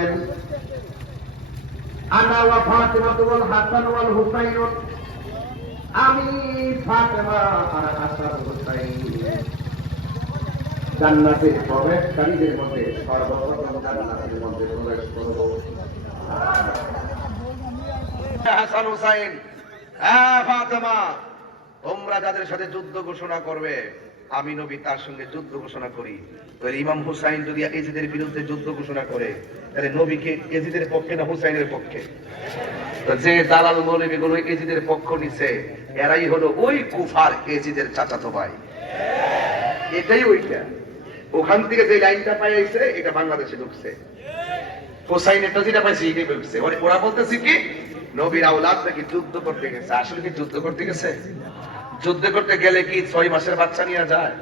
বললেন, আনা ওয়া ফাতিমাতু ওয়াল হাসান ওয়াল হুসাইন, আমি ফাতেমা আর হাসান হুসাইন জান্নাতের প্রবেশকারীদের মধ্যে সর্বপ্রথম জান্নাতের মধ্যে প্রবেশ করব। হাসান হুসাইন, হ্যাঁ ফাতেমা, তোমরা যাদের সাথে যুদ্ধ ঘোষণা করবে আমি নবী তার সঙ্গে যুদ্ধ ঘোষণা করি। তাহলে ইমাম হুসাইন যদি এজিদের বিরুদ্ধে যুদ্ধ ঘোষণা করে তাহলে নবীকে এজিদের পক্ষে না হুসাইনের পক্ষে? যে দালাল মৌলবী গুলো এজিদের পক্ষ নিছে এরাই হলো ওই কুফার এজিদের চাচাতো ভাই। এটাই ওইটা, ওখান থেকে যে লাইনটা পাইছে এটা বাংলাদেশে ঢুকছে। হুসাইন এটা যেটা পাইছে এটাই ঢুকছে। ওরা বলতেছে কি নবীর আওলাদ নাকি যুদ্ধ করতে গেছে। আসলে কি যুদ্ধ করতে গেছে? যুদ্ধ করতে গেলে কি 6 মাসের বাচ্চা নিয়ে যায়?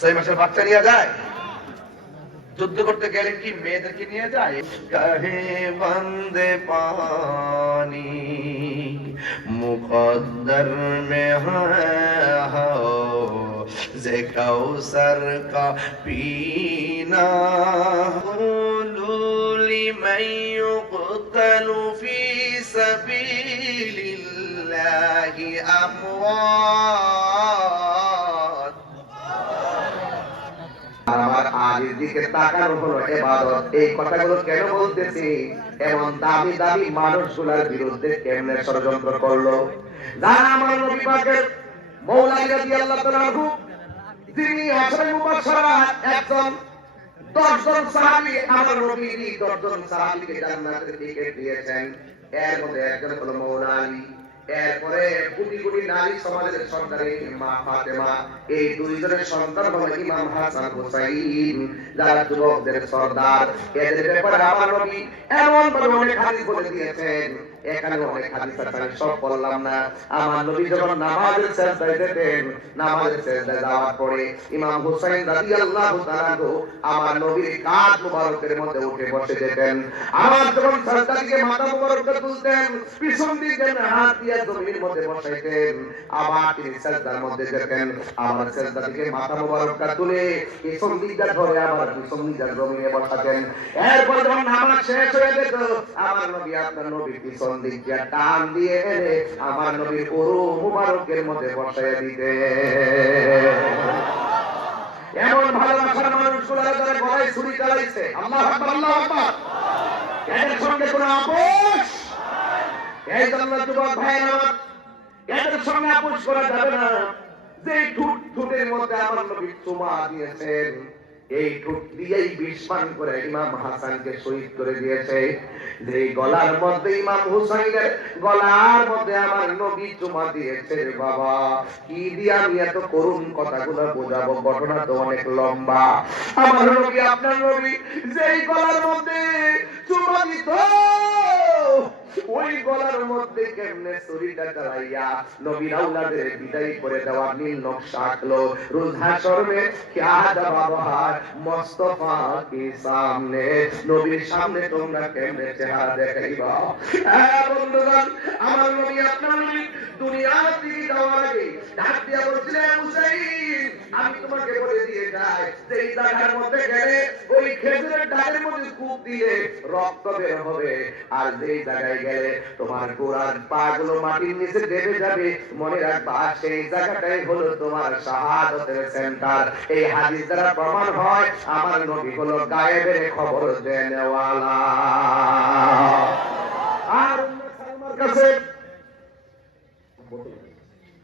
6 মাসের বাচ্চা নিয়ে যায়? যুদ্ধ করতে গেলে কি মেয়েদেরকে নিয়ে যায়? কাহে বন্দে পানি মুকদ্দর মে হো যে কাউসার কা পীনা লুলি মাইয়ুকতালু ফি সাবিলিল্লাহি আমওয়াত। আমার আজের দিকে তাকানো হলো ইবাদত। এই কথাগুলো কেন বলতেছি? এমন দাবি দাবি মানুষগুলোর বিরুদ্ধে কেমনে ষড়যন্ত্র করলো। যারা আমার নবী পাকের মওলা রাদিয়াল্লাহু তাআলা আনহু, যিনি আশরে মুবাশশারা একজন 10 জন সাহাবী, আমার নবীর 10 জন সাহাবীকে জান্নাতের টিকিট দিয়েছেন। এর মধ্যে একজন হলো মওলা আলী, এরপরে কোটি কোটি নারী সমাজের সন্তান মা ফাতেমা, এই দুইজনের সন্তান হলো ইমাম হাসান হুসাইন, যারা যুবকদের সর্দার। এদের ব্যাপারে আমার নবী এমন ভাবে অনেক হাদিস বলে দিয়েছেন, এখানে অনেক হাদিস আছে, আমি সব বললাম না। আমার নবী যখন নামাজের সিজদায় যেতেন, নামাজের সিজদায় যাওয়ার পরে ইমাম হুসাইন রাদিয়াল্লাহু তাআলা আনহু আমার নবীর কাঁধ মুবারকের মধ্যে উঠে বসে যেতেন। আমার যখন সিজদা থেকে মাথা মুবারকটা তুলতেন, পিছন দিকে হাত দিয়ে জমির মধ্যে বসাইতেন। আবার তিনি সিজদার মধ্যে যেতেন, আমার সিজদা থেকে মাথা মুবারকটা তুলে পিছন দিকে ধরে আবার পিছন দিকে জমিনে বসাতেন। এরপর যখন নামাজ শেষ হয়ে যেত, আমার নবী আপনার নবীর পিছন দিক দিয়ে টান দিয়ে এনে আমার নবীর উরু মুবারকের মধ্যে বসাইয়া দিতেন। এমন ভালোবাসার মানুষগুলো যারা গলায় ছুরি চালাইছে, আল্লাহু আকবার, আল্লাহু আকবার, এদের সঙ্গে কোনো আপোষ, এই জন্য যুবক ভাইরা এদের সঙ্গে আপোষ করা যাবে না। যে ঠোঁটের মধ্যে আমার নবী চুমা দিয়েছেন, এই ঠোঁট দিয়েই বিস্মান করে ইমাম হাসানকে শহীদ করে দিয়েছে। যে গলার মধ্যে ইমাম হুসাইনের গলার মধ্যে আমার নবী চুমা দিয়েছে, বাবা কি দিয়ে আমি এত করুণ কথাগুলো বোঝাবো, ঘটনা তো অনেক লম্বা। আমার নবী আপনার নবী যেই গলার মধ্যে চুমা দিত, ওই গলার মধ্যে কেমনে ছুরিটা চালাইয়া নবীর আওলাদের বিদায় করে দেওয়া নীল নকশা আঁকলো। রোজ হাশর মে क्या जवाब है मुस्तफा के सामने, নবীর সামনে তোমরা কেমনে চেহারা দেখাইবা। বন্ধুগণ, আমার নবী আপনার নবী দুনিয়া থেকে যাওয়ার আগে ডাক দিয়া বলছিলেন, হুসাইন আমি তোমাকে বলে দিয়ে যাই, যে এই জায়গার মধ্যে গেলে ওই খেজুরের ডালের মধ্যে কূপ দিলে রক্ত বের হবে, আর যেই জায়গায় গেলে তোমার গোড়ার পাগুলো মাটির নিচে দেবে যাবে, মনে রাখবা সেই জায়গাটাই হলো তোমার শাহাদাতের সেন্টার। এই হাদিস দ্বারা প্রমাণ হয় আমার নবী হলো গায়েবের খবর দেনেওয়ালা। আর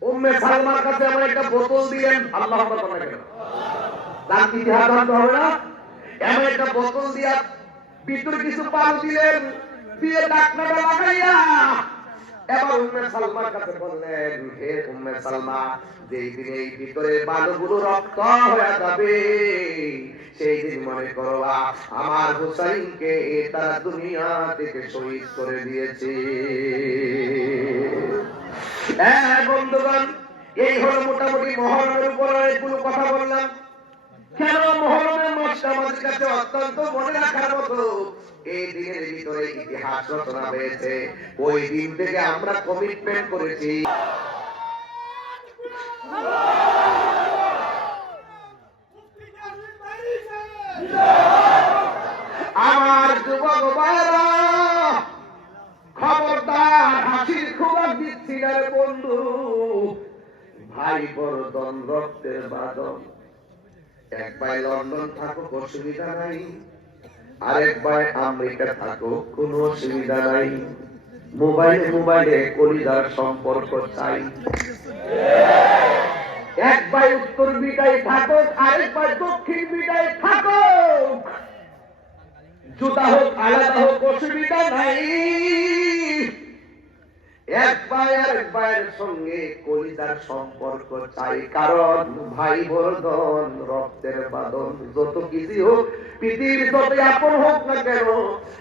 উম্মে সালমার কাছে আমার একটা বোতল দিলেন, আল্লাহু আকবার বলেন কেন? তার কি ইতিহাস জানতে হবে না? এমন একটা বোতল দিয়া ভিতরে কিছু পাল দিলেন, দিয়ে ঢাকনাটা লাগাইয়া এবার উম্মে সালমার কাছে বললেন, হে উম্মে সালমা, যেই দিন এই ভিতরে বালুগুলো রক্ত হয়ে যাবে, সেই দিন মনে করবা আমার হুসাইনকে তারা দুনিয়া থেকে শহীদ করে দিয়েছে। বন্ধুগণ, এই হলো মোটামুটি মহরমের উপর অনেকগুলো কথা বললাম। কেন মহরমের মাসটা আমাদের কাছে অত্যন্ত মনে রাখার মতো। এই দিনের ভিতরে ইতিহাস রচনা হয়েছে, ওই দিন থেকে আমরা কমিটমেন্ট করেছি আমার আমার যুবক ভাইরা, খবরদার হাসির খবর দিচ্ছি না রে বন্ধু। ভাই বর্ধন রক্তের বাঁধন। এক ভাই লন্ডন থাকুক অসুবিধা নাই, আরেক ভাই আমেরিকা থাকুক কোনো অসুবিধা নাই। মোবাইলে কলিজার সম্পর্ক চাই। এক ভাই উত্তর বিটায় থাকুক, আরেক ভাই দক্ষিণ বিটায় থাকুক, জুতা হোক আলাদা হোক অসুবিধা নাই। এক ভাই আরেক ভাইয়ের সঙ্গে কলিজার সম্পর্ক চাই, কারণ ভাই বর্ধন রক্তের বাঁধন। যত কিছু হোক, পৃথিবীর যতই আপন হোক না কেন,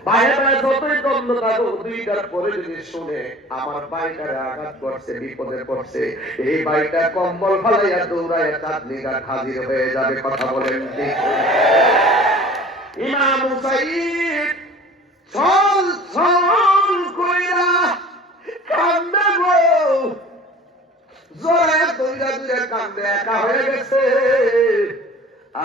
ভাইয়েরা যতই দ্বন্দ্ব থাকুক, দুইটার পরে যদি শুনে আমার ভাইটারে আঘাত করছে, বিপদে পড়ছে, এই ভাইটা কম্বল ফালাইয়া দৌড়াইয়া চাঁদনি ঘাট হাজির হয়ে যাবে। কথা বলেন ঠিক? ইমাম হুসাইন চল চল কইরা কান্দে গো, জোরে দৌড়া দৌড়া কান্দে, একা হয়ে গেছে।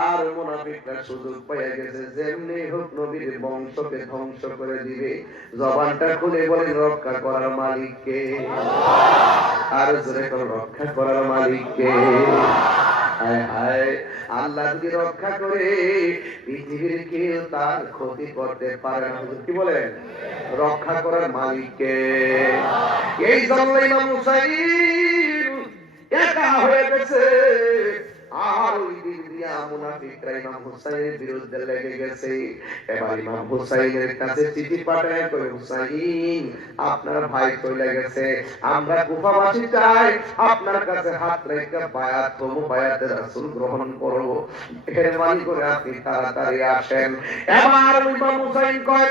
আর মুনাফিকরা সুযোগ পেয়ে গেছে, যেমনি হোক নবীর বংশকে ধ্বংস করে দিবে। জবানটা খুলে বলে রক্ষা করার মালিককে। আর জোরে করে রক্ষা করার মালিককে। হায় হায়, আল্লাহ যদি রক্ষা করে পৃথিবীর কেউ তার ক্ষতি করতে পারে না। কি বলেন? রক্ষা করার মালিককে। এই জন্য ইমাম হুসাইন একা হয়ে গেছে। আর ওই দিক দিয়া মুনাফিকরা ইমাম হুসাইনের বিরুদ্ধে লেগে গেছে। এবার ইমাম হুসাইনের কাছে চিঠি পাঠায়, কই হুসাইন আপনার ভাই চলে গেছে, আমরা কুফাবাসী চাই আপনার কাছে হাত রেখে বায়াত ও মুবায়াতে রাসূল গ্রহণ করব, মেহেরবানি করে আপনি তাড়াতাড়ি আসেন। এবার ইমাম হুসাইন কয়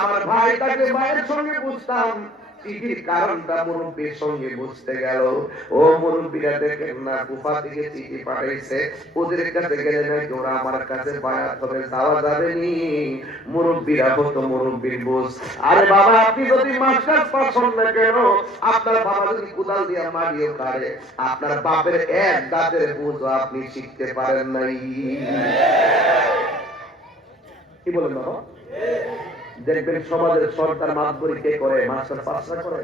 আমার ভাইটাকে ভাইয়ের সঙ্গে বুঝতাম, চিঠির কারণটা মুরব্বীর সঙ্গে বুঝতে গেল। ও মুরব্বীরা দেখেন না, কুফা থেকে চিঠি পাঠাইছে, ওদের কাছে গেলে নাকি ওরা আমার কাছে বায়াত হবে, যাওয়া যাবে নি। মুরব্বীরা হতো মুরব্বীর বুঝ। আরে বাবা, আপনি যদি মাস্টার পাস হন না কেন, আপনার বাবা যদি কোদাল দিয়ে মারিও কাটে, আপনার বাপের এক দাঁতের বুঝও আপনি শিখতে পারেন নাই। কি বলেন বাবা? দেখবেন সমাজের সরকার মাতবরি কে করে? মাস্টার পাসরা করে,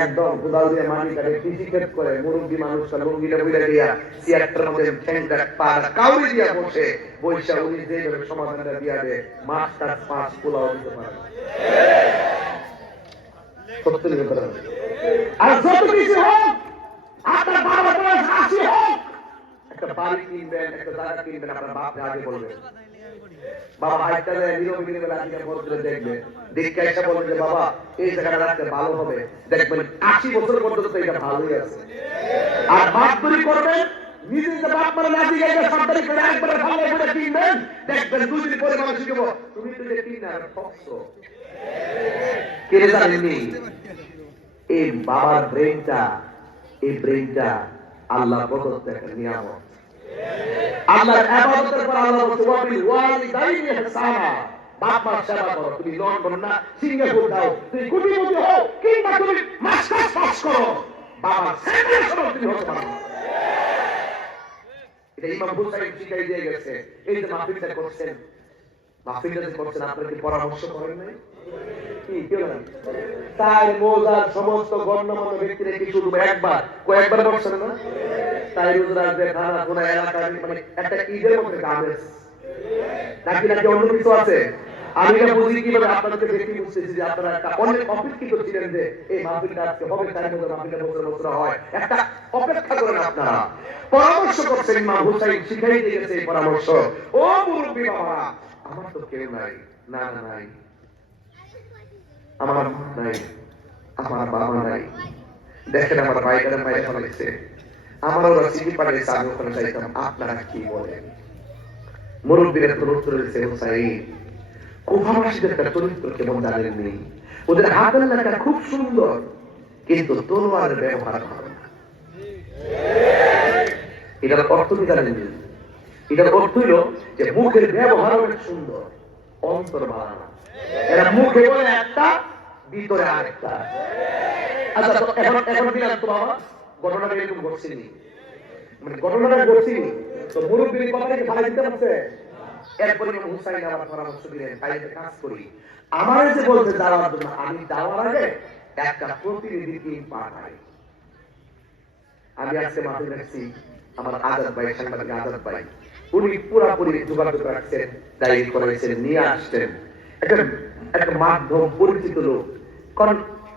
একদম কোদাল দিয়ে মাটি কাটে, কৃষি ক্ষেত করে, মুরব্বী মানুষরা লুঙ্গিটা বুইলা দিয়া সিয়ারটার মধ্যে ঠ্যাংটা পাড়া কাউরি দিয়া বসে বৈশা উনি যেভাবে সমাধানটা দিয়া দেয়, মাস্টার পাস পোলাও দিতে পারে। সত্যি কথা। আর যত কিছু হোক, আপনার বাবা বয়স ৮০ হোক, একটা বাড়ি কিনবেন, একটা জায়গা কিনবেন, আপনার বাপকে আগে বলবেন। বাবা হাইটালে নীরবে নীরবে আজকে বলতে দেখবে, দেখে এসে বলবে যে বাবা এই জায়গাটা রাখতে ভালো হবে, দেখবেন ৮০ বছর পর্যন্ত এটা ভালোই আছে। আর বাপদুরি করবেন, নিজে যে বাপ মারা নাজি গাইবে সরকারি করে একবারে ভালো করে কিনবেন, দেখবেন ২ দিন পরে মানুষ শিখব তুমি তো যে কিনা আর ঠকছো। কে জানেনি এই বাবার ব্রেইনটা, এই ব্রেইনটা আল্লাহ প্রদত্ত একটা নিয়ামত। আল্লাহর ইবাদতের পর আল্লাহ বলছে ওয়াবিল ওয়ালিদাইনি ইহসানা, বাপ মার সেবা করো। তুমি লন্ডন না সিঙ্গাপুর যাও, তুমি কোটিপতি হও, কিংবা তুমি মাস্টার্স পাস করো, বাবার সেবা করো, তুমি হতে পারো। এটা ইমাম হুসাইন শিখাই দিয়ে গেছে। এই যে মাহফিলটা করছেন, মাহফিলটা করছেন, আপনারা কি পরামর্শ করেন নাই? কি কেউ না? তাই মোজার সমস্ত গণ্যমান্য ব্যক্তিরা কি শুধু একবার কয়েকবার বলছেন না? তাই রোজরা যে খানা কোন এলাকায় মানে একটা ঈদের মধ্যে গামেস নাকি নাকি অন্য কিছু আছে। আমি এটা বুঝি কিভাবে আপনাদেরকে দেখি বুঝতেছি যে আপনারা একটা অনেক অপেক্ষিত ছিলেন যে এই মাহফিলটা আজকে হবে, তাই মধ্যে মাহফিলটা বছর বছর হয়, একটা অপেক্ষা করেন আপনারা। পরামর্শ করছেন ইমাম হুসাইন শিখাই দিয়ে গেছে এই পরামর্শ। ও মুরব্বী বাবা, আমার তো কেউ নাই, না না নাই, আমার নাই, আমার বাবা নাই, দেখেন আমার ভাইটার বাইরে ফেলেছে, আমার ওরা চিঠি পাঠিয়েছে, আমি ওখানে যাইতাম, আপনারা কি বলেন? মুরব্বীরা তো উত্তর দিয়েছে হুসাইন কুফাবাসীদের একটা চরিত্র কেমন জানেননি, ওদের হাতের লেখা খুব সুন্দর কিন্তু তলোয়ারের ব্যবহার ভালো না। এটার অর্থ কি জানেননি? এটার অর্থ হইল যে মুখের ব্যবহার অনেক সুন্দর, অন্তর ভালো না। এরা মুখে বলে একটা, ভিতরে আরেকটা। আচ্ছা এখন দিলাম তো বাবা, ঘটনাটা এরকম ঘটছিনি, মানে ঘটনাটা ঘটছিনি তো মুরব্বীর কথা কি ভালো দিতে পারছে? এরপরে হুসাইন আবার পরামর্শ দিলেন, তাইলে কাজ করি, আমার যে বলতে যাওয়ার জন্য আমি যাওয়ার আগে একটা প্রতিনিধি টিম পাঠাই। আমি আজকে মাঠে দেখছি আমার আজাদ ভাই, সাংবাদিক আজাদ ভাই, উনি পুরাপুরি যোগাযোগ রাখছেন, ডায়েরি করেছেন, নিয়ে আসছেন একটা মাধ্যম পরিচিত লোক,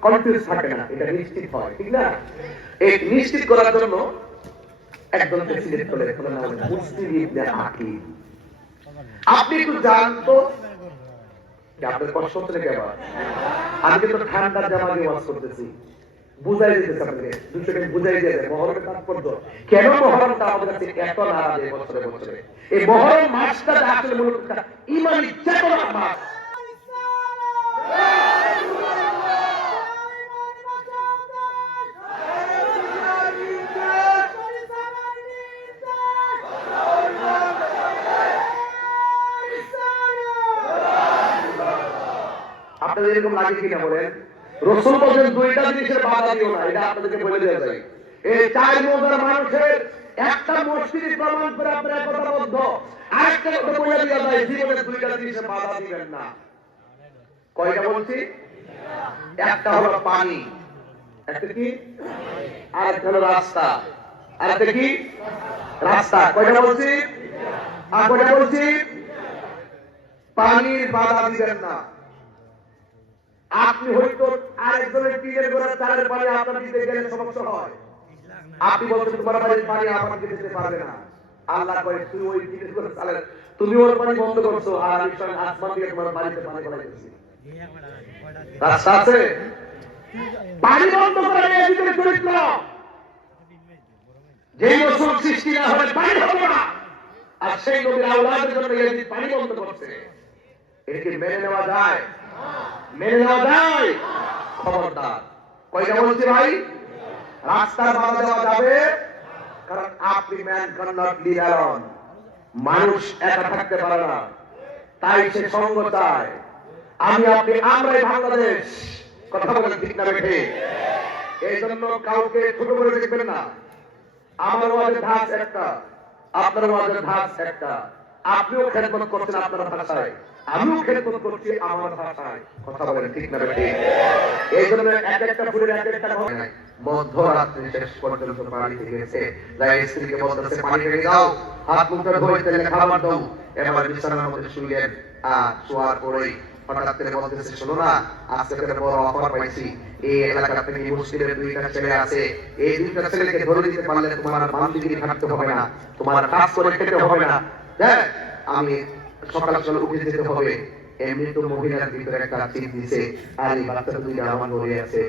কনফিউজ থাকে না, এটা নিশ্চিত হয়, ঠিক না? এই নিশ্চিত করার জন্য একজনকে সিলেক্ট করে মুসলিম ইবনে আকিল। আপনি একটু জানতো আপনার কষ্ট হচ্ছে নাকি? আবার আমি কিন্তু ঠান্ডার জামা দিয়ে ওয়াজ করতেছি, বুঝাই দিতেছে আপনাকে, 2 সেকেন্ড বুঝাই দিয়ে দেয় মহরমের তাৎপর্য কেন। মহরমটা আমাদের কাছে এত নাড়া দেয় বছরে বছরে। এই মহরম মাসটা আসলে মূলত একটা ঈমানি চেতনার মাস। আপনাদের এরকম লাগে কিনা বলেন? রাসূল বলেন 2টা জিনিসের বাধা দিও না, এটা আপনাদেরকে বলে দেওয়া যায়। এই 4 হাজার মানুষের একটা মসজিদে প্রমাণ করে আপনারা একতাবদ্ধ, আরেকটা কথা বলে দেওয়া যায়, জীবনে 2টা জিনিসের বাধা দিবেন না। কয়টা বলছি? একটা হলো পানি, একটা কি, আরেকটা হলো রাস্তা, আরেকটা কি, রাস্তা। কয়টা বলছি? আর কয়টা বলছি? পানির বাধা দিবেন না। আপনি হয়তো আরেকজনের টিনের ঘরে চালের পানি আপনার দিতে গেলে সমস্যা হয়, আপনি বলছেন তোমার বাড়ির পানি আপনাকে দিতে পারবে না। আল্লাহ কয় তুই ওই টিনের ঘরে চালের, তুমি ওর পানি বন্ধ করছো, আর আমি সঙ্গে আসমান দিয়ে তোমার বাড়িতে পানি বলাইতেছি। রাস্তা আছে, পানি বন্ধ করে এই ভিতরে চরিত্র, যেই রসুল সৃষ্টি না হলে পানি হবে না, আর সেই নবীর আওলাদের জন্য এই পানি বন্ধ করছে। এটা কি মেনে নেওয়া যায়? মেনে নেওয়া যায়? খবরদার। কয়টা বলছি ভাই? রাস্তার বাধা দেওয়া যাবে, কারণ আপনি man can not live alone, মানুষ একা থাকতে পারে না, তাই সে সঙ্গ চায়। আমি আপনি আমরাই বাংলাদেশ, কথা বলেন ঠিক না বেঠে? এই জন্য কাউকে ছোট করে দেখবেন না। আমার ওয়াজের ধাঁচ একটা, আপনার ওয়াজের ধাঁচ একটা, আপনিও খেদমত করছেন আপনার ভাষায়, আমিও খেদমত করছি আমার ভাষায়, কথা বলেন ঠিক না বেঠে? এই জন্য এক একটা ফুলের এক একটা ঘটনা। মধ্যরাত্রি শেষ পর্যন্ত পানিতে গেছে, যাই স্ত্রীকে বলতেছে পানি রেখে দাও, হাত মুখ ধুয়ে তেলে খাবার দাও, এবার বিছানার মধ্যে শুইলেন। শোয়ার পরেই হঠাৎ করে বলতেছে, শোনো না, আজকে বড় অফার পাইছি, এই এলাকা থেকে মুসলিমের 2টা ছেলে আছে, এই 2টা ছেলেকে ধরে দিতে পারলে তোমার বান্দিগিরি থাকতে হবে না, তোমার কাজ করে খেতে হবে না, হ্যাঁ, আমি সকাল সকাল উঠে যেতে হবে। এমনি তো মহিলার ভিতরে একটা চিপ দিছে, আর এই বাচ্চা 2টা আমার ঘরে আছে,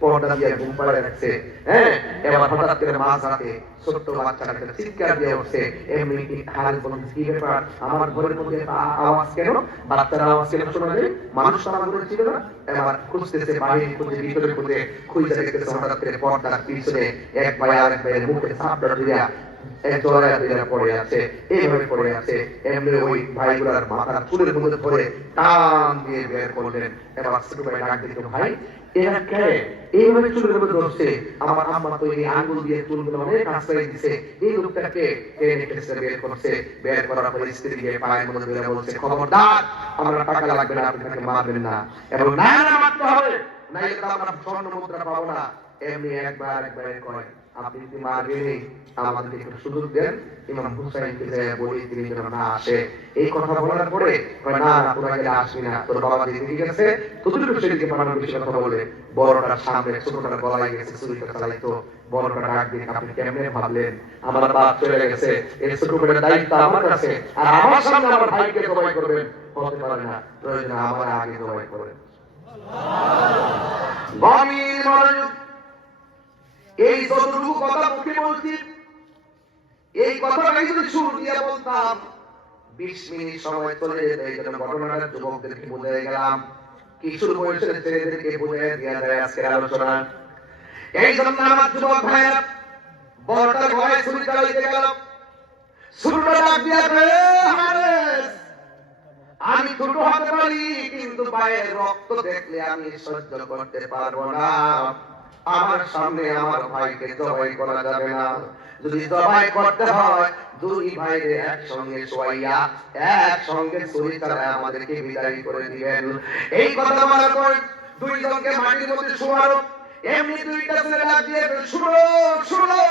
পর্দা দিয়ে ঘুম পাড়ে রাখছে, হ্যাঁ, এবার হঠাৎ করে মাঝ রাতে ছোট্ট বাচ্চাটাকে চিৎকার দিয়ে উঠছে, এমনি হাল বলছে কি ব্যাপার, আমার ঘরের মধ্যে আওয়াজ কেন, বাচ্চার আওয়াজ কেন শোনা যায়, মানুষ আমার ঘরে ছিল না। এবার খুঁজতেছে, বাহির খুঁজে ভিতরে খুঁজে খুঁজে দেখতেছে হঠাৎ করে পর্দার পিছনে এক ভাই আরেক ভাইয়ের মুখে চাপড়া দিয়া পড়ে আছে, এইভাবে পড়ে আছে। এমনি ওই ভাইগুলার মাথার চুলের মধ্যে ধরে টান দিয়ে বের করলেন। এবার ছোট ভাই ডাক দিল, ভাই এরা কে এইভাবে চুলের মধ্যে ধরছে, আমার আম্মা তো এই আঙ্গুল দিয়ে চুলগুলো অনেক আশ্রয় দিছে, এই লোকটাকে টেনে টেনে বের করছে। বের করার পরে স্ত্রী গিয়ে পায়ের মধ্যে ধরে বলছে, খবরদার, আমার টাকা লাগবে না, আপনি তাকে মারবেন না, এবং না না মারতে হবে, নাইলে তো আমরা স্বর্ণ মুদ্রা পাবো না। এমনি একবার কয়, আপনি যদি মারবেনই, আমাদেরকে একটু সুযোগ দেন, ইমাম হুসাইনকে যে বলি তিনি যেন না আসে। এই কথা বলার পরে কয়, না না, তোরা গেলে আসবি না, তোর বাবা দিদি গেছে, তোদের সেদিকে পাঠানোর বিষয়ে কথা বলে বড়টার সামনে ছোটটার গলায় গেছে, ছুরিটা চালাইতো। বড়টা ডাক দিয়ে, আপনি কেমনে ভাবলেন আমার বাপ চলে গেছে, এই ছোট করে দায়িত্ব আমার কাছে, আর আমার সামনে আমার ভাইকে জবাই করবেন? হতে পারে না, প্রয়োজন আমার আগে জবাই করেন। গভীর মনোযোগ। এই যতটুকু কথা মুখে বলছি, এই কথাটাই যদি সুর দিয়ে বলতাম 20 মিনিট সময় চলে যেত। এই জন্য ঘটনাটা যুবকদেরকে বুঝাই গেলাম, কিশোর বয়সের ছেলেদেরকে বুঝাই দেওয়া যায় আজকের আলোচনা। এই জন্য আমার যুবক ভাইরা বড়টার ভয়ে ছুরি চালাইতে গেল, ছুরিটা ডাক দিয়া কয়ে, আমি ছোট হতে পারি, কিন্তু পায়ের রক্ত দেখলে আমি সহ্য করতে পারবো না, আমার সামনে আমার ভাইকে জবাই করা যাবে না। যদি জবাই করতে হয় দুই ভাইরে একসঙ্গে শোয়াইয়া একসঙ্গে ছুরি চালায় আমাদেরকে বিদায় করে দিবেন। এই কথা বলার পর দুইজনকে মাটির মধ্যে শোয়ালো। এমনি দুইটা ছেলে ডাক দিয়ে শুনো শুনো,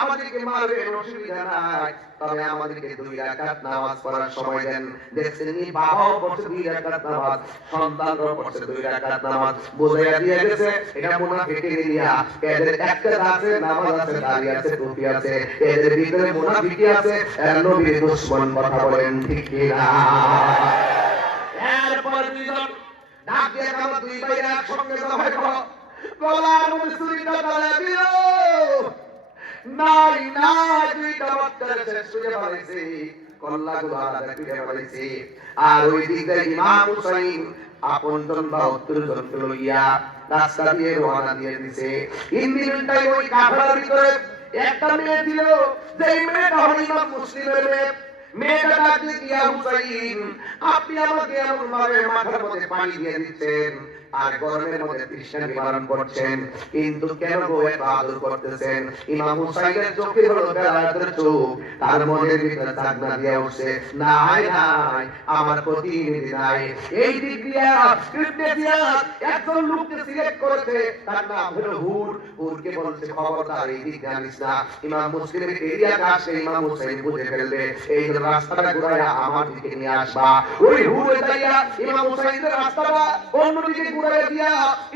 আমাদেরকে মারবেন অসুবিধা নাই, তবে আমাদেরকে 2 রাকাত নামাজ পড়ার সময় দেন। দেখছেন নি বাবাও পড়ছে 2 রাকাত নামাজ, সন্তানরাও পড়ছে 2 রাকাত নামাজ। বোঝাইয়া দিয়ে গেছে এটা মুনাফিকের এরিয়া। এদের একটা আছে, নামাজ আছে, দাড়ি আছে, টুপি আছে, এদের ভিতরে মুনাফিকি আছে, এর নবীর দুশমন। কথা বলেন ঠিক কি না? এরপর দুইজন ডাক দিয়ে কালো 2 ভাই একসঙ্গে জবাই করো। গলার মধ্যে ছুরিটা চালিয়ে দিল। নাই নাই দুইটা বাচ্চার শেষ করে ফেলেছে, কল্লাগুলো আলাদা করে ফেলেছে। আর ওই দিকে ইমাম হুসাইন আপন জন বা 70 জনকে লইয়া রাস্তা দিয়ে রওনা দিয়ে দিছে। ইন্দিনটাই ওই কাফেলার ভিতরে একটা মেয়ে ছিল, যেই মেয়েটা হলো ইমাম মুসলিমের মেয়ে। মেয়েটা ডাক দিয়ে ইয়া হুসাইন, আপনি আমাকে এমন ভাবে মাথার মধ্যে পানি দিয়ে দিচ্ছেন আর গরমের মধ্যে তৃষ্ণা নিবারণ করছেন, কিন্তু কেন গো এত আদর করতেছেন? ইমাম হুসাইনের চোখে হলো বেলায়েতের চোখ, তার মনের ভিতরে জাগনা দিয়ে উঠছে, নাই নাই আমার প্রতিনিধি নাই। এই দিক দিয়ে ইবনে জিয়াদ একজন লোককে সিলেক্ট করেছে, তার নাম হলো হুর। হুরকে বলছে খবরদার এই দিক জানিস না, ইমাম মুসলিমের এরিয়াতে আসে ইমাম হুসাইন বুঝে ফেলবে, এই রাস্তাটা ঘুরাইয়া আমার দিকে নিয়ে আসবা। ওই হুর যাইয়া ইমাম হুসাইনের রাস্তাটা অন্যদিকে ঘুরাইয়া দিয়া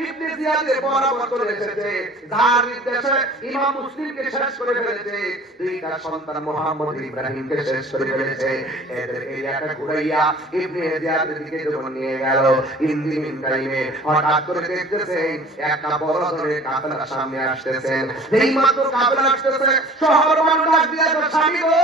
ইবনে জিয়াদের বরাবর চলে এসেছে। যার নির্দেশে ইমাম মুসলিমকে শেষ করে ফেলেছে, দুইটা সন্তান মুহাম্মদ ইব্রাহিমকে শেষ করে ফেলেছে। এদের এরিয়াটা ঘুরাইয়া ইবনে জিয়াদের দিকে যখন নিয়ে গেল, ইন্দিমিন টাইমে হঠাৎ করে দেখতেছেন একটা বড় ধরনের কাফেলা সামনে আসতেছেন। যেই মাত্র কাফেলা আসতেছে, শহর মানুষ ডাক দিয়া স্বামী গো,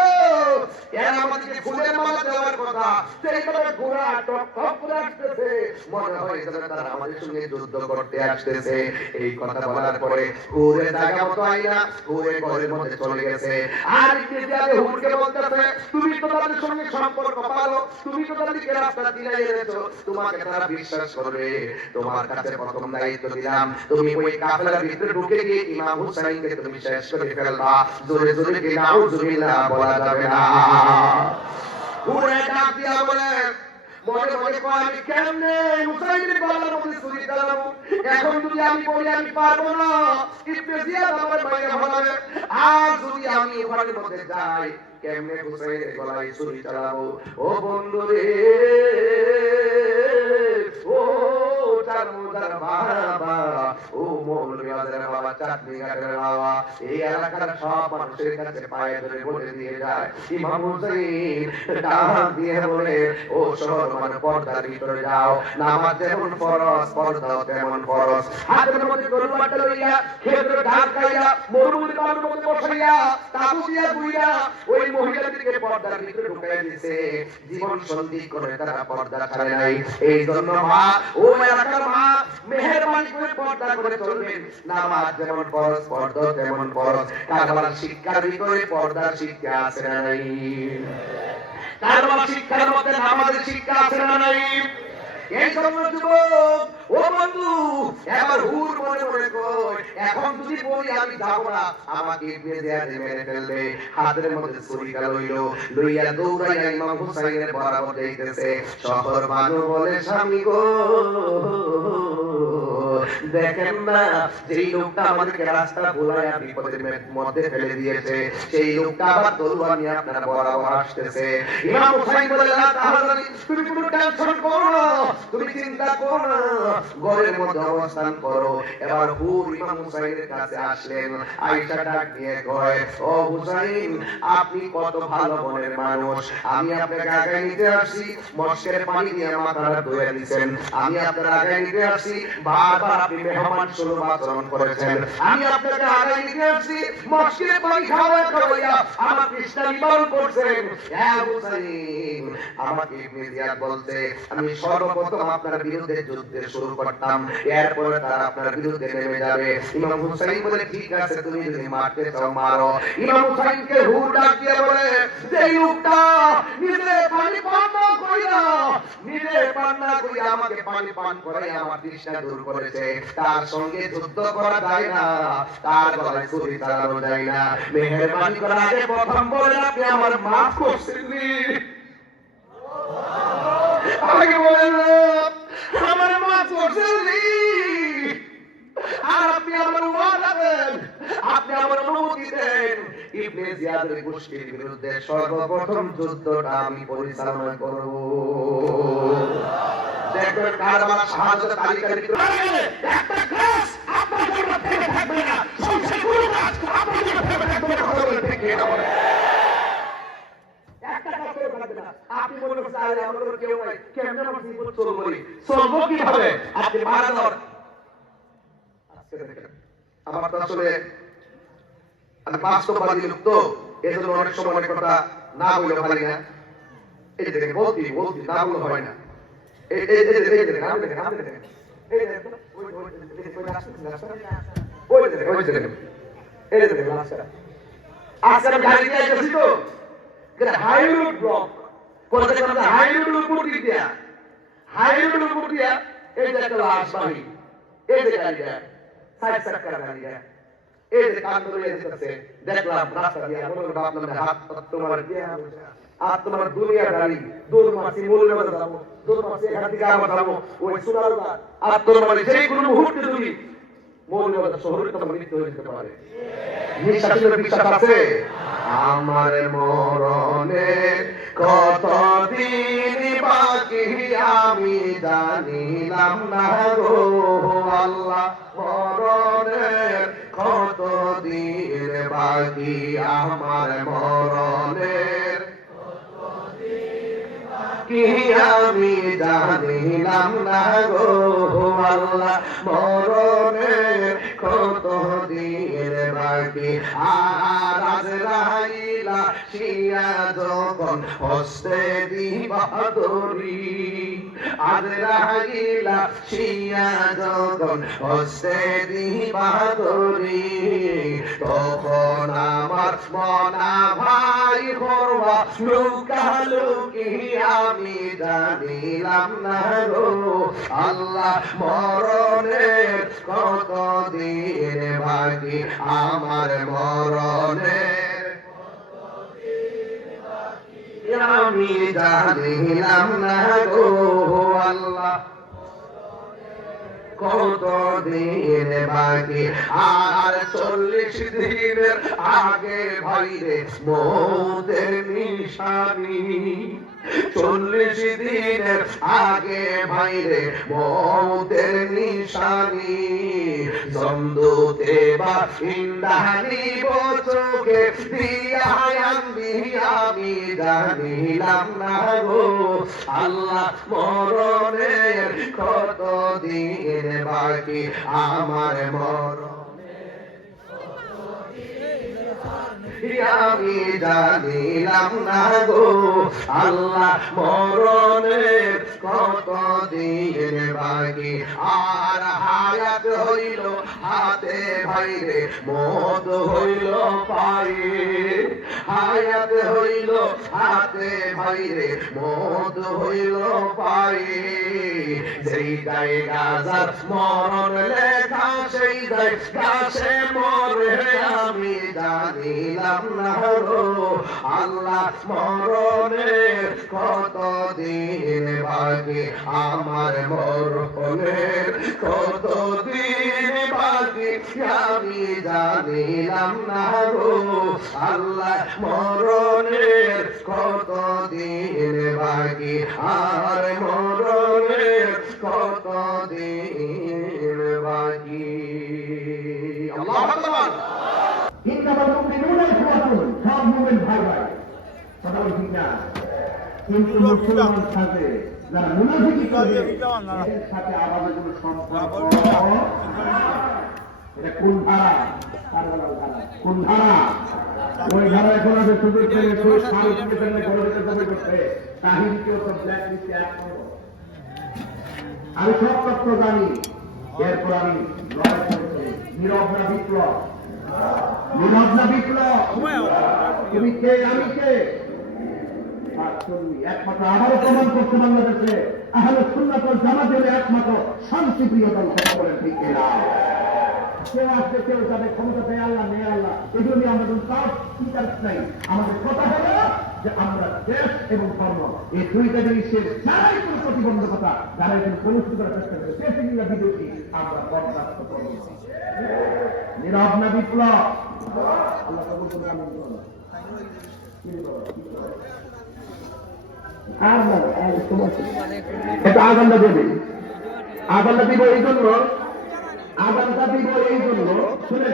এরা আমাদেরকে ফুলের মালা দেওয়ার কথা, সেই করে ঘোড়া টক টক করে আসতেছে, মনে হয় যেন তারা আমাদের সঙ্গে যুদ্ধ করতে আসতেছে। এই কথা বলার পরে হুরে জায়গা মতো আইনা হুরে ঘরের মধ্যে চলে গেছে। আর ইতিহাসে হুরকে বলতেছে, তুমি তো তাদের সঙ্গে সম্পর্ক ভালো, তুমি তো তাদেরকে রাস্তা দিলে এনেছো, তোমাকে তারা বিশ্বাস করবে। তোমার কাছে প্রথম দায়িত্ব দিলাম, তুমি ওই কাফেলার ভিতরে ঢুকে গিয়ে ইমাম হুসাইনকে তুমি শেষ করে ফেলবা। জোরে জোরে কি নাউজুবিল্লাহ বলা যাবে না। হুরে ডাক দিয়া বলে, মনে মনে কয় আমি কেমনে হুসাইনের গলার মধ্যে ছুরি চালাবো? এখন যদি আমি বলি আমি পারবো না, ইবনে জিয়াদ আমার মাইয়া ফেলাবে। আর যদি আমি ওখানের মধ্যে যাই, কেমনে হুসাইনের গলায় ছুরি চালাবো? ও বন্ধু রে, ও চারমুদার বাবা, ও মৌলভীবাজারের বাবা, চাটনি ঘাটের বাবা, এই এলাকার সব মানুষের কাছে পায়ে ধরে বলে দিয়ে যায়, ইমাম হুসাইন ডাক দিয়ে বলে, ও শহর মানে পর্দার ভিতরে যাও, নামাজ যেমন ফরজ, পর্দাও তেমন ফরজ। হাতের মধ্যে তরবারটা লইয়া খেতে ঢাক খাইয়া মরুভূমির পানির মধ্যে বসাইয়া তাবু দিয়া গুইয়া ওই মহিলাদেরকে পর্দার ভিতরে ঢুকাইয়া দিয়েছে। জীবন সন্ধি করে তারা পর্দা ছাড়ে নাই। এই জন্য মা, ও এলাকার মা, মেহেরবানি করে পর্দা করে চলবেন। নামাজ যেমন ফরজ, পর্দা তেমন ফরজ। কারবালার শিক্ষার ভিতরে পর্দার শিক্ষা আছে না নাই? কারবালার শিক্ষার মধ্যে নামাজের শিক্ষা আছে না নাই? এই জন্য যুবক, ও বন্ধু, এবার হুর মনে মনে কই, এখন যদি বলি আমি যাব না, আমাকে ইবনে জিয়াদ মেরে ফেলবে। হাতের মধ্যে ছুরিটা লইলো, লইয়া দৌড়াইয়া ইমাম হুসাইনের বরাবর যাইতেছে। শহর মানুষ বলে, স্বামী গো, দেখেন না যেই লোকটা আমাদেরকে রাস্তা ভুলাইয়া বিপদের মধ্যে ফেলে দিয়েছে, সেই লোকটা আবার তলোয়ার নিয়ে আপনারা বরাবর আসতেছে। ইমাম হুসাইন বলে, তাহলে তুমি কোনো টেনশন করো না, তুমি চিন্তা করো না, ঘরের মধ্যে অবস্থান করো। এবার হুর ইমাম হুসাইনের কাছে আসলেন, আয়েশা ডাক দিয়ে কয়, ও হুসাইন, আপনি কত ভালো মনের মানুষ, আমি আপনাকে আগায় নিতে আসছি, মস্কের পানি দিয়ে মাথাটা ধুয়ে দিয়েছেন, আমি আপনার আগায় নিতে আসছি, বারবার আপনি মেহমান সুলভ আচরণ করেছেন, আমি আপনাকে আগায় নিতে আসছি, মস্কের পানি খাওয়াইয়া আমার তৃষ্ণা নিবারণ করছেন। হ্যাঁ হুসাইন, আমাকে ইবনে জিয়াদ বলতে আমি সর্বপ্রথম আপনার বিরুদ্ধে যুদ্ধ শুরু করতাম, এরপরে তারা আপনার বিরুদ্ধে নেমে যাবে। ইমাম হুসাইন বলে, ঠিক আছে, তুমি যদি মারতে চাও মারো। ইমাম হুসাইনকে হুর ডাক দিয়ে বলে, এই লোকটা নিজে পানি পান না কইরা, নিজে পান না কইরা আমাকে পানি পান করে আমার তৃষ্ণা দূর করেছে। তার সঙ্গে যুদ্ধ করা যায় না, তার গলায় ছুরি চালানো যায় না। মেহেরবানি করে আগে প্রথম বলেন আপনি আমার মাফ করছেন নি? আগে বলেন আমার মাফ করছেন নি? আর আপনি আমার ওয়াদা দেন, আপনি আমার অনুমতি দেন, ইবনে জিয়াদের গোষ্ঠীর বিরুদ্ধে সর্বপ্রথম যুদ্ধটা আমি পরিচালনা করব। দেখবেন কার আমার সাহায্য তালিকা দিতে একটা ক্লাস আপনার জন্য থেকে থাকবে না, সংসার কোনো কাজ আপনার জন্য থেকে থাকবে না, কথা বলে ঠিক না বলে একটা কাজ করে থাকবে না। আপনি মনে করছেন আরে আমার কেউ নাই, কেমনে আমার জীবন চলবো চলবো কিভাবে? আপনি মারা যাওয়ার আমার তো আসলে আমি বাস্তববাদী লোক, তো এই জন্য অনেক সময় অনেক কথা না বলে পারি না। এই যে দেখেন বলছি না বলে হয় না। আজকাল গাড়ি দিয়ে গেছি তো হাইরোড ব্লক হাইরোডের উপর দিয়া এই যে একটা লাশ বাড়ি, এই যে গাড়িটা সাইড চাকার গাড়িটা, এই যে কান ধরে এসেছে দেখলাম রাস্তা দিয়ে, মনে করো আপনার হাত তোমার দিয়ে আর তোমার দুনিয়া গাড়ি দৌড় মাসি মূল্য যাবো, দৌড় মাসি এখান থেকে আবার যাবো ওই সুনারগা, আর তোমার যে কোনো মুহূর্তে যদি মৌলবাদ শহরে তোমার মৃত্যু হয়ে যেতে পারে। নিঃশ্বাসের বিশ্বাস আছে? আমার মরণে কতদিন বাকি আমি জানিলাম না গো আল্লাহ, মরণের কতদিন বাকি আমার মরণের কি আমি জানিলাম না গো আল্লাহ, মরণের কতদিন বাকি। আর আজরাইলা শিয়া যখন হস্তে দিবা দড়ি, আজরাইলা শিয়া যখন হস্তে দিবা দড়ি, তখন আমার মনা ভাই করবা লুকালুকি আমি জানিলাম না গো আল্লাহ, মরণের কতদিন বাকি আমার মরণের আমি জানিলাম না গো আল্লাহ, কতদিন বাকি। আর 40 দিনের আগে ভাইরে মৌতের নিশানি, 40 দিনের আগে ভাইরে মৌতের নিশানি, জমদুতে বা ইন্দানি বচোকে দিয়া আমি জানিলাম না গো আল্লাহ, মরণের কতদিন বাকি আমার মরণ আমি জানিলাম না গো আল্লাহ, মরণের কতদিন বাকি। আর হায়াত হইল হাতে ভাইরে মত হইল পায়ে, হায়াত হইল হাতে ভাইরে মত হইল পায়ে, যেই গায়ে গাজার মরণ লেখা সেই গাছে মরে আমি জানিলাম না গো আল্লাহ, মরণের কতদিন বাকি আমার মরণের কতদিন বাকি আমি জানিলাম না গো আল্লাহ, মরণের কতদিন বাকি আর মরণের কতদিন বাকি। আল্লাহু আকবার। সব মুমিন ভাই ভাই, কথা বলি ঠিক না? কিন্তু মুসলমান সাথে যারা মুনাফিকি করে এদের সাথে আমাদের কোনো সম্পর্ক, এটা কোন ধারা? কোন ধারা? ওই ধারা এখন আছে সুযোগ পেলে করতে তাহিরকেও তো ব্ল্যাক লিস্টে অ্যাড করবো। আমি সব তথ্য জানি, এরপর আমি লড়াই করছি। নীরব না বিপ্লব? নীরব না বিপ্লব? তুমি কে আমি কে? একমাত্র আবারও প্রমাণ করছে বাংলাদেশে আহলে সুন্নাত ওয়াল জামাত হলো একমাত্র শান্তিপ্রিয় দল কথা বলেন ঠিক কিনা? কেউ আসবে কেউ যাবে, ক্ষমতাতে আল্লাহ নেই আল্লাহ, এগুলো নিয়ে আমাদের কাজ ইন্টারেস্ট নাই। আমাদের কথা হলো যে আমরা দেশ এবং ধর্ম এই দুইটা জিনিসের যারাই কোনো প্রতিবন্ধকতা, যারা এখানে কলুষিত করার চেষ্টা করে দেশে কিনা বিদেশি, আমরা বরদাস্ত করব। নীরব না বিপ্লব? আল্লাহ কবুল করুন, আমিন বলুন। আর না এটা আগামটা দেবে, আগামটা দিব এই জন্য, আগামটা দিব এই জন্য, শুনে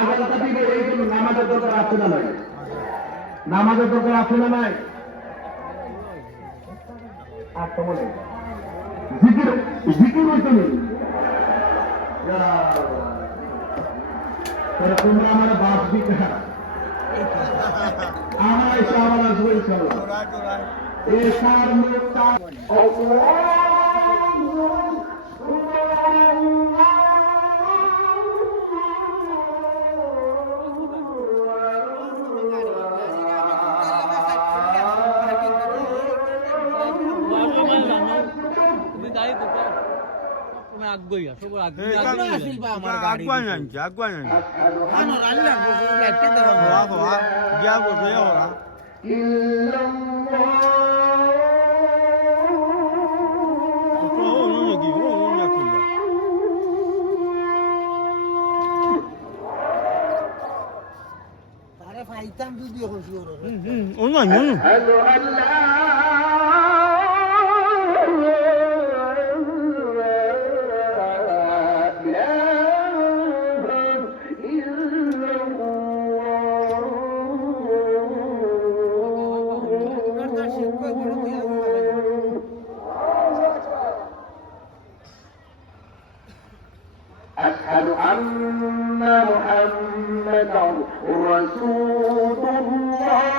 আগামটা দিব এই জন্য নামাজের দরকার আছে না নাই? নামাজের দরকার আছে না নাই? আর তো বলে জিকির জিকির হইতে নেই। তোমরা আমার বাস দিতে আমার এসে আমার আসবো ইনশাল্লাহ। এসার মুক্তা أشهد أن محمدا رسول الله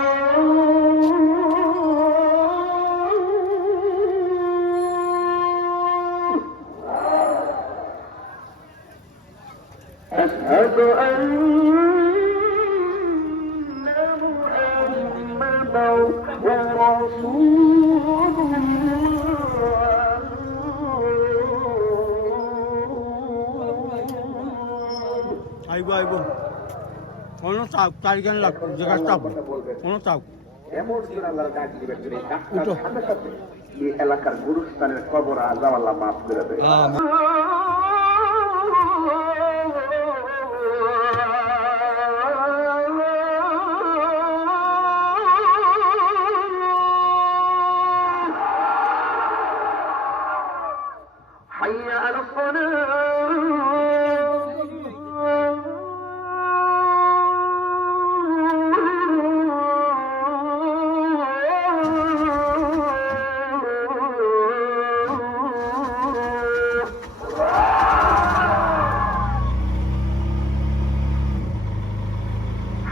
أشهد أن محمدا رسول আইবো আইবো কোনো চাপ চারিখান লাগবে জায়গা চাপ কোনো চাপ এই এলাকার গুরুস্থানের কবর আল্লাহ আল্লাহ মাফ করে দেয়। حي على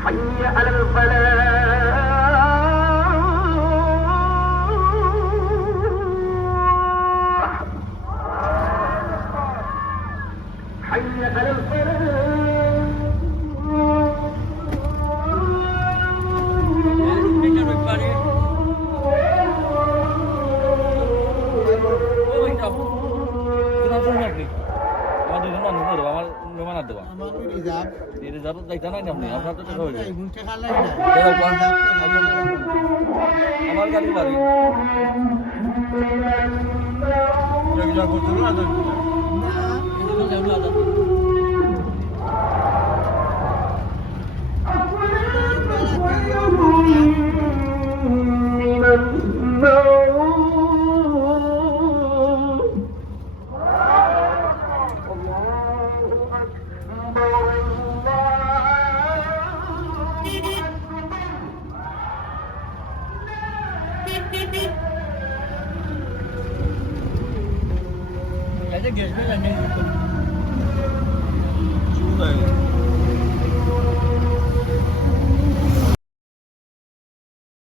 حي على الفلاح حي على আমার গাড়ি বাড়ি গ্যাস